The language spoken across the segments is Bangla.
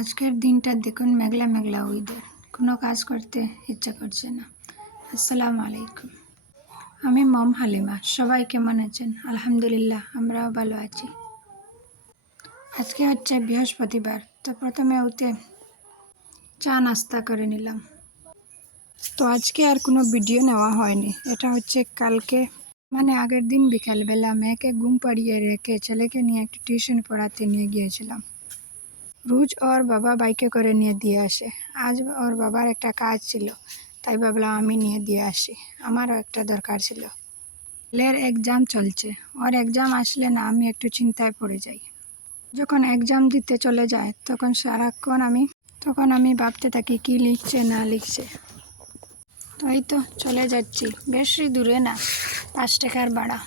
আজকের দিনটা দেখুন মেঘলা মেঘলা ওয়েদার, কোনো কাজ করতে ইচ্ছা করছে না। আসসালামু আলাইকুম, আমি মম হালিমা। সবাই কেমন আছেন? আলহামদুলিল্লাহ, আমরাও ভালো আছি। আজকে হচ্ছে বৃহস্পতিবার, তো প্রথমে উঠে চা নাস্তা করে নিলাম। তো আজকে আর কোনো ভিডিও নেওয়া হয়নি। এটা হচ্ছে কালকে মানে আগের দিন বিকালবেলা মেয়েকে ঘুম পাড়িয়ে রেখে ছেলেকে নিয়ে একটু টিউশন পড়াতে নিয়ে গিয়েছিলাম। রোজ ওর বাবা বাইকে করে নিয়ে দিয়ে আসে। আজ ওর বাবার একটা কাজ ছিল, তাই ভাবলাম আমি নিয়ে দিয়ে আসি। আমারও একটা দরকার ছিল। ছেলের এক্সাম চলছে, ওর এক্সাম আসলে না আমি একটু চিন্তায় পড়ে যাই। যখন এক্সাম দিতে চলে যায় তখন সারাক্ষণ আমি ভাবতে থাকি কি লিখছে না লিখছে। তো এই তো চলে যাচ্ছি, বেশি দূরে না, 5 টাকার ভাড়া।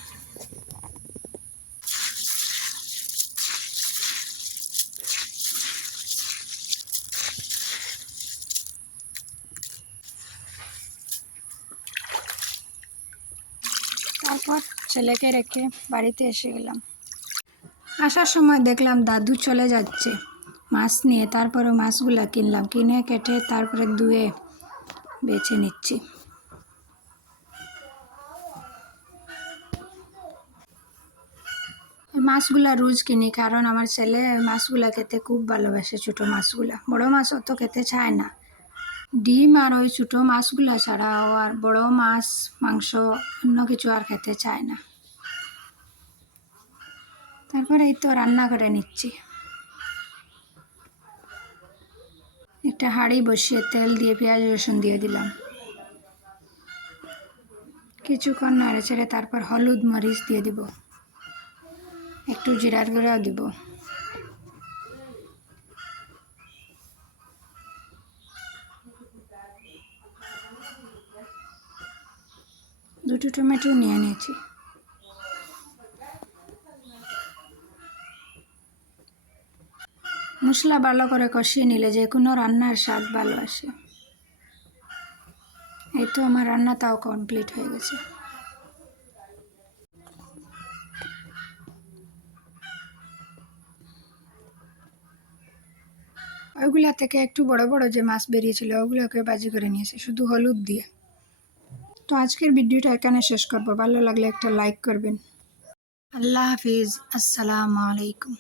তারপর ছেলেকে রেখে বাড়িতে এসে গেলাম। আসার সময় দেখলাম দাদু চলে যাচ্ছে মাছ নিয়ে। তারপরে মাছগুলা কিনলাম, কিনে কেটে তারপরে ধুয়ে বেছে নিচ্ছি। মাছগুলা রোজ কিনি, কারণ আমার ছেলে মাছগুলা খেতে খুব ভালোবাসে। ছোটো মাছগুলা, বড় মাছ অত খেতে চায় না। ডিম আর ওই ছোটো মাছগুলা ছাড়া ও আর বড় মাছ মাংস অন্য কিছু আর খেতে চায় না। তারপরে এই তো রান্না করে নিচ্ছি। একটা হাঁড়ি বসিয়ে তেল দিয়ে পেঁয়াজ রসুন দিয়ে দিলাম। কিছুক্ষণ নাড়ে ছেড়ে তারপর হলুদ মরিচ দিয়ে দিব, একটু জিরার গুঁড়াও দিব। দুটো টমেটো নিয়ে নিয়েছি। মশলা ভালো করে কষিয়ে নিলে যে কোনো রান্নার স্বাদ ভালো আসে। এই তো আমার রান্নাটাও কমপ্লিট হয়ে গেছে। ওইগুলা থেকে একটু বড় বড় যে মাছ বেরিয়েছিল ওগুলোকে ভাজি করে নিয়েছি শুধু হলুদ দিয়ে। তো আজকের ভিডিওটা এখানে শেষ করবো। ভালো লাগলে একটা লাইক করবেন। আল্লাহ হাফিজ, আসসালামু আলাইকুম।